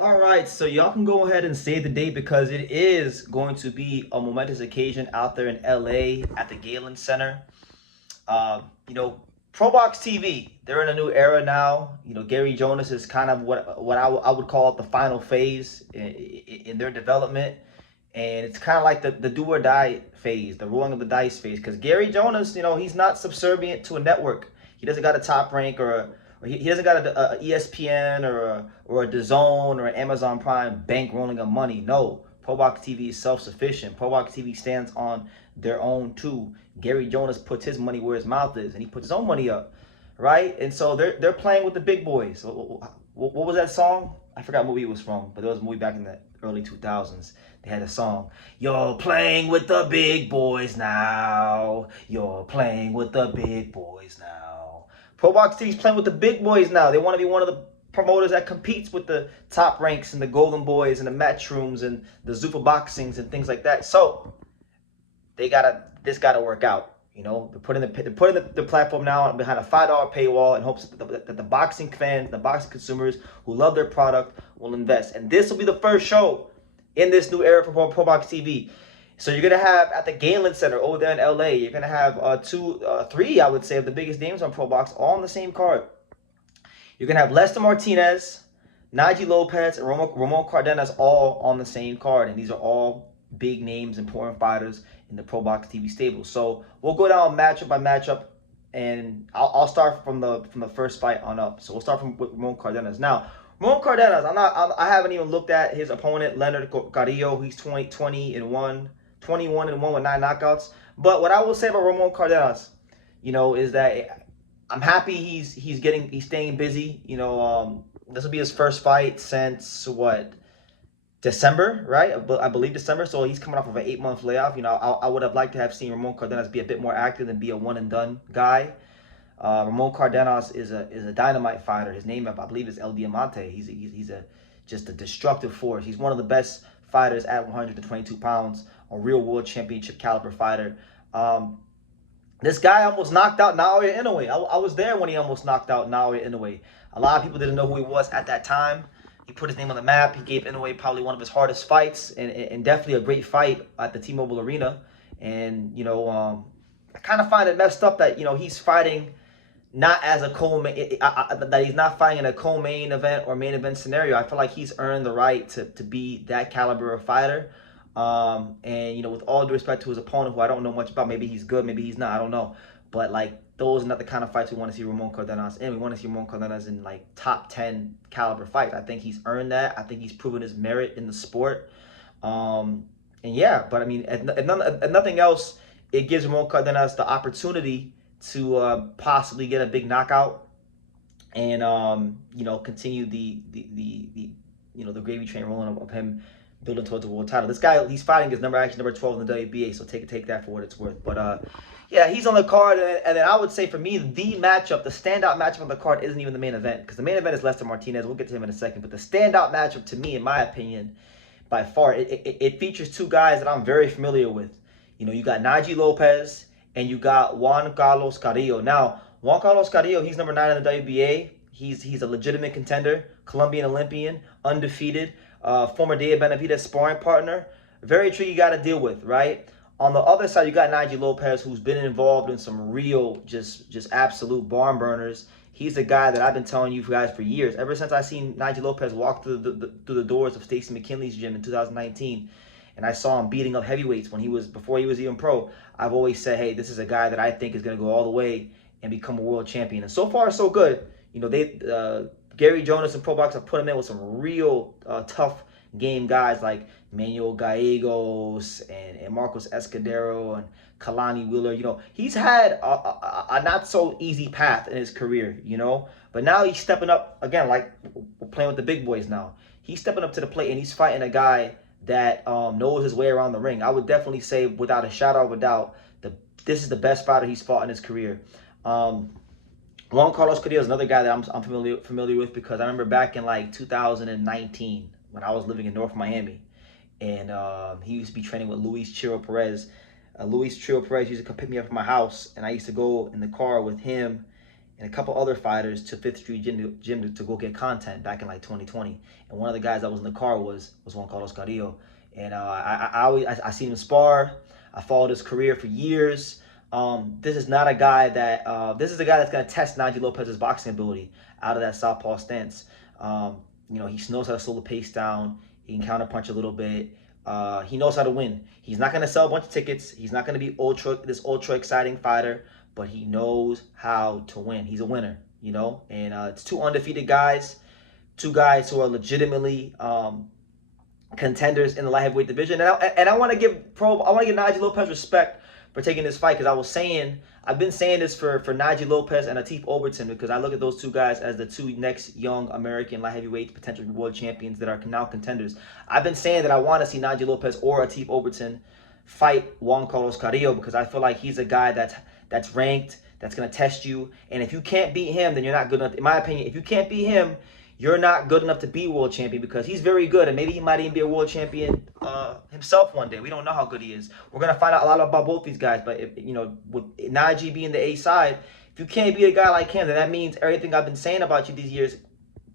All right, so y'all can go ahead and save the date because it is going to be a momentous occasion out there in LA at the Galen Center. You know, Probox TV, they're in a new era now. You know, Gary Jonas is kind of what I would call the final phase in their development. And it's kind of like the do or die phase, the rolling of the dice phase. Because Gary Jonas, he's not subservient to a network. He doesn't got a top rank or he doesn't got a ESPN or a DAZN or an Amazon Prime bankrolling of money. No, Probox TV is self-sufficient. Probox TV stands on their own too. Gary Jonas puts his money where his mouth is, and he puts his own money up, right? And so they're playing with the big boys. What was that song? I forgot what movie it was from, but there was a movie back in the early 2000s. They had a song. You're playing with the big boys now. You're playing with the big boys now. Probox TV's playing with the big boys now. They want to be one of the promoters that competes with the top ranks and the Golden Boys and the Matchrooms and the Zupa Boxings and things like that. So this gotta work out. They're putting the platform now behind a $5 paywall in hopes that the boxing fans, the boxing consumers who love their product will invest. And this will be the first show in this new era for Probox TV. So you're gonna have at the Galen Center over there in LA. You're gonna have three, I would say, of the biggest names on Probox all on the same card. You're gonna have Lester Martinez, Najee Lopez, and Ramon Cardenas all on the same card, and these are all big names, important fighters in the Probox TV stable. So we'll go down matchup by matchup, and I'll start from the first fight on up. So we'll start with Ramon Cardenas. Now, Ramon Cardenas, I haven't even looked at his opponent, Leonard Carrillo. He's 20 and 1, 21 and 1 with 9 knockouts. But what I will say about Ramon Cardenas, is that I'm happy he's staying busy. This will be his first fight since what, December, right? I believe December. So he's coming off of an 8-month layoff. I would have liked to have seen Ramon Cardenas be a bit more active than be a one and done guy. Ramon Cardenas is a dynamite fighter. His name, I believe, is El Diamante. He's just a destructive force. He's one of the best fighters at 122 pounds, a real world championship caliber fighter. This guy almost knocked out Naoya Inoue. I was there when he almost knocked out Naoya Inoue. A lot of people didn't know who he was at that time. He put his name on the map. He gave Inoue probably one of his hardest fights, and definitely a great fight at the T-Mobile Arena. And I kind of find it messed up that he's fighting not as a that he's not fighting in a co-main event or main event scenario. I feel like he's earned the right to be that caliber of fighter. And with all due respect to his opponent, who I don't know much about, maybe he's good, maybe he's not, I don't know. But like those are not the kind of fights we want to see Ramon Cardenas in. We want to see Ramon Cardenas in like top 10 caliber fights. I think he's earned that. I think he's proven his merit in the sport. And yeah, but I mean, if nothing else, it gives Ramon Cardenas the opportunity to possibly get a big knockout and continue the gravy train rolling of him building towards the world title. This guy, he's fighting his number 12 in the WBA, so take that for what it's worth. But yeah, he's on the card, and then I would say for me, the standout matchup on the card isn't even the main event, because the main event is Lester Martinez. We'll get to him in a second, but the standout matchup to me, in my opinion, by far, it features two guys that I'm very familiar with. You got Najee Lopez and you got Juan Carlos Carrillo. Now, Juan Carlos Carrillo, he's number 9 in the WBA. He's a legitimate contender, Colombian Olympian, undefeated, former Dea Benavidez sparring partner. Very tricky guy to deal with, right? On the other side, you got Najee Lopez, who's been involved in some real, just absolute barn burners. He's the guy that I've been telling you guys for years. Ever since I seen Najee Lopez walk through the doors of Stacey McKinley's gym in 2019, and I saw him beating up heavyweights before he was even pro. I've always said, hey, this is a guy that I think is going to go all the way and become a world champion. And so far, so good. Gary Jonas and Probox have put him in with some real tough game guys like Manuel Gallegos and Marcos Escudero and Kalani Wheeler. He's had a not so easy path in his career, but now he's stepping up again, like we're playing with the big boys now. He's stepping up to the plate and he's fighting a guy that knows his way around the ring. I would definitely say, without a shadow of a doubt, this is the best fighter he's fought in his career. Juan Carlos Carrillo is another guy that I'm familiar with, because I remember back in like 2019 when I was living in North Miami, and he used to be training with Luis Chiro Perez. Luis Chiro Perez used to come pick me up from my house, and I used to go in the car with him and a couple other fighters to Fifth Street Gym to go get content back in like 2020. And one of the guys that was in the car was Juan Carlos Carrillo. And I seen him spar. I followed his career for years. This is not a guy that this is a guy that's gonna test Najee Lopez's boxing ability out of that southpaw stance. He knows how to slow the pace down. He can counterpunch a little bit. He knows how to win. He's not gonna sell a bunch of tickets. He's not gonna be ultra exciting fighter, but he knows how to win. He's a winner, And it's two undefeated guys, two guys who are legitimately contenders in the light heavyweight division. And I want to give Najee Lopez respect for taking this fight, because I've been saying this for Najee Lopez and Atif Overton, because I look at those two guys as the two next young American light heavyweight potential world champions that are now contenders. I've been saying that I want to see Najee Lopez or Atif Overton fight Juan Carlos Carrillo, because I feel like he's a guy that's ranked, that's going to test you. And if you can't beat him, then you're not good enough. In my opinion, if you can't beat him, you're not good enough to be world champion, because he's very good, and maybe he might even be a world champion himself one day. We don't know how good he is. We're gonna find out a lot about both these guys, but with Najee being the A side, if you can't beat a guy like him, then that means everything I've been saying about you these years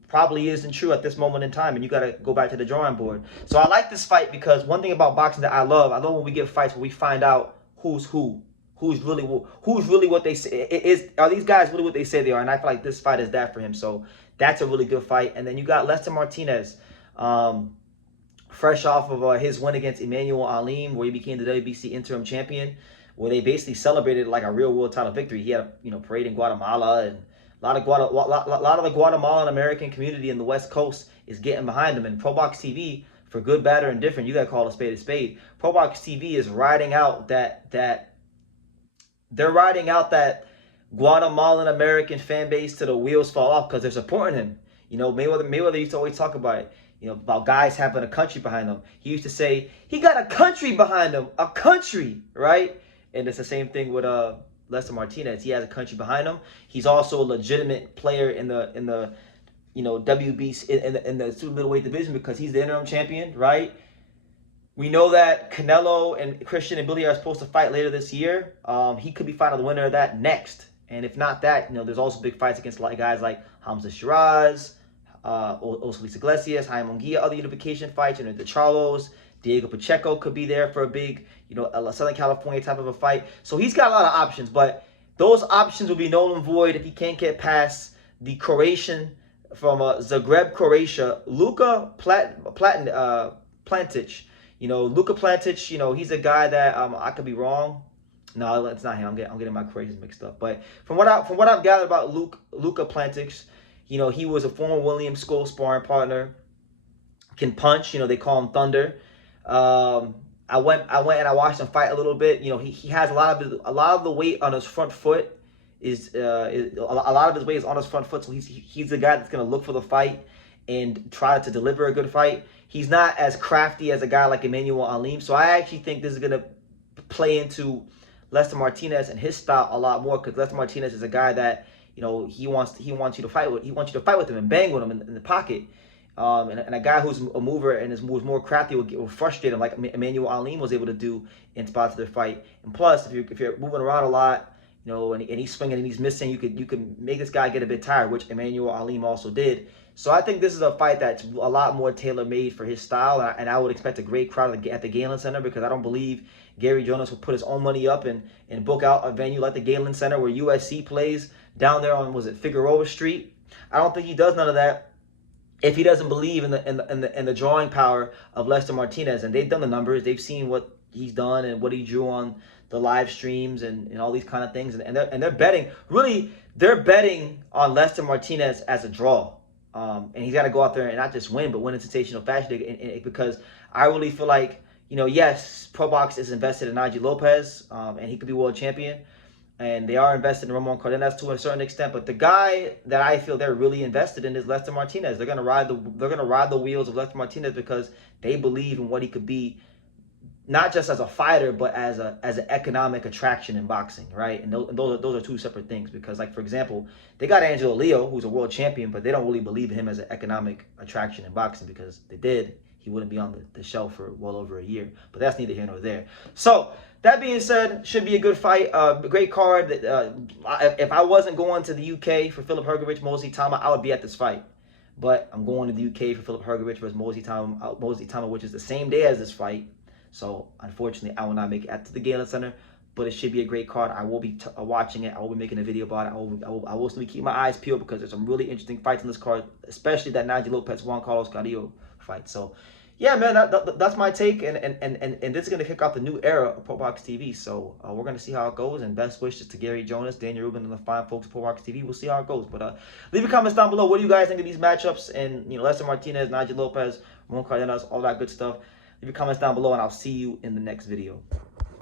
probably isn't true at this moment in time, and you gotta go back to the drawing board. So I like this fight, because one thing about boxing that I love when we get fights where we find out who's who. Who's really what they say are these guys really what they say they are? And I feel like this fight is that for him. So that's a really good fight. And then you got Lester Martinez, fresh off of his win against Emmanuel Alim, where he became the WBC interim champion, where they basically celebrated like a real world title victory. He had a parade in Guatemala, and a lot of the Guatemalan American community in the West Coast is getting behind him. And Probox TV, for good, bad, or indifferent, you gotta call a spade a spade. Probox TV is riding out that Guatemalan American fan base to the wheels fall off, because they're supporting him. Mayweather used to always talk about it, about guys having a country behind them. He used to say, he got a country behind him, a country, right? And it's the same thing with Lester Martinez. He has a country behind him. He's also a legitimate player in the WBC in the super middleweight division, because he's the interim champion, right? We know that Canelo and Christian and Billy are supposed to fight later this year. He could be fighting the winner of that next. And if not that, there's also big fights against guys like Hamza Shiraz, Oscar Iglesias, Jaime Munguia, other unification fights. The Charlos, Diego Pacheco could be there for a big, a Southern California type of a fight. So he's got a lot of options, but those options will be null and void if he can't get past the Croatian from Zagreb, Croatia, Luka Plantic. Luka Plantic, he's a guy that I could be wrong. No, it's not him. I'm getting my Croatians mixed up. But from what I've gathered about Luka Plantic, he was a former William Scholl sparring partner. Can punch. They call him Thunder. I went and I watched him fight a little bit. He has a lot of the weight on his front foot. A lot of his weight is on his front foot. So he's the guy that's gonna look for the fight and try to deliver a good fight. He's not as crafty as a guy like Emmanuel Alim. So I actually think this is going to play into Lester Martinez and his style a lot more, because Lester Martinez is a guy that, he wants you to fight with. He wants you to fight with him and bang with him in the pocket. And a guy who's a mover and is more crafty will frustrate him, like Emmanuel Alim was able to do in spots of their fight. And plus, if you're moving around a lot, and he's swinging and he's missing, you could make this guy get a bit tired, which Emmanuel Alim also did. So I think this is a fight that's a lot more tailor-made for his style, and I would expect a great crowd at the Galen Center, because I don't believe Gary Jonas will put his own money up and book out a venue like the Galen Center where USC plays down there on, Figueroa Street. I don't think he does none of that if he doesn't believe in the drawing power of Lester Martinez. And they've done the numbers, they've seen what he's done and what he drew on the live streams and all these kind of things, and they're betting. Really, they're betting on Lester Martinez as a draw. And he's got to go out there and not just win, but win in sensational fashion. Because I really feel like, yes, Probox is invested in Najee Lopez, and he could be world champion. And they are invested in Ramon Cardenas to a certain extent. But the guy that I feel they're really invested in is Lester Martinez. They're gonna ride the wheels of Lester Martinez, because they believe in what he could be, not just as a fighter, but as an economic attraction in boxing, right? And those are two separate things, because, like, for example, they got Angelo Leo, who's a world champion, but they don't really believe in him as an economic attraction in boxing, because they did. He he wouldn't be on the shelf for well over a year. But that's neither here nor there. So that being said, should be a good fight. Great card. If I wasn't going to the UK for Philip Hrgovic, Mosley Tama, I would be at this fight. But I'm going to the UK for Philip Hrgovic versus Mosley Tama, which is the same day as this fight. So unfortunately, I will not make it at the Galen Center. But it should be a great card. I will be watching it. I will be making a video about it. I will still keep my eyes peeled because there's some really interesting fights in this card, especially that Najee Lopez Juan Carlos Carrillo fight. So, yeah, man, that's my take, and this is gonna kick off the new era of Probox TV. So we're gonna see how it goes. And best wishes to Gary Jonas, Daniel Rubin, and the fine folks at Probox TV. We'll see how it goes. But leave your comments down below. What do you guys think of these matchups? And Lester Martinez, Najee Lopez, Ramon Cardenas, all that good stuff. Leave your comments down below, and I'll see you in the next video.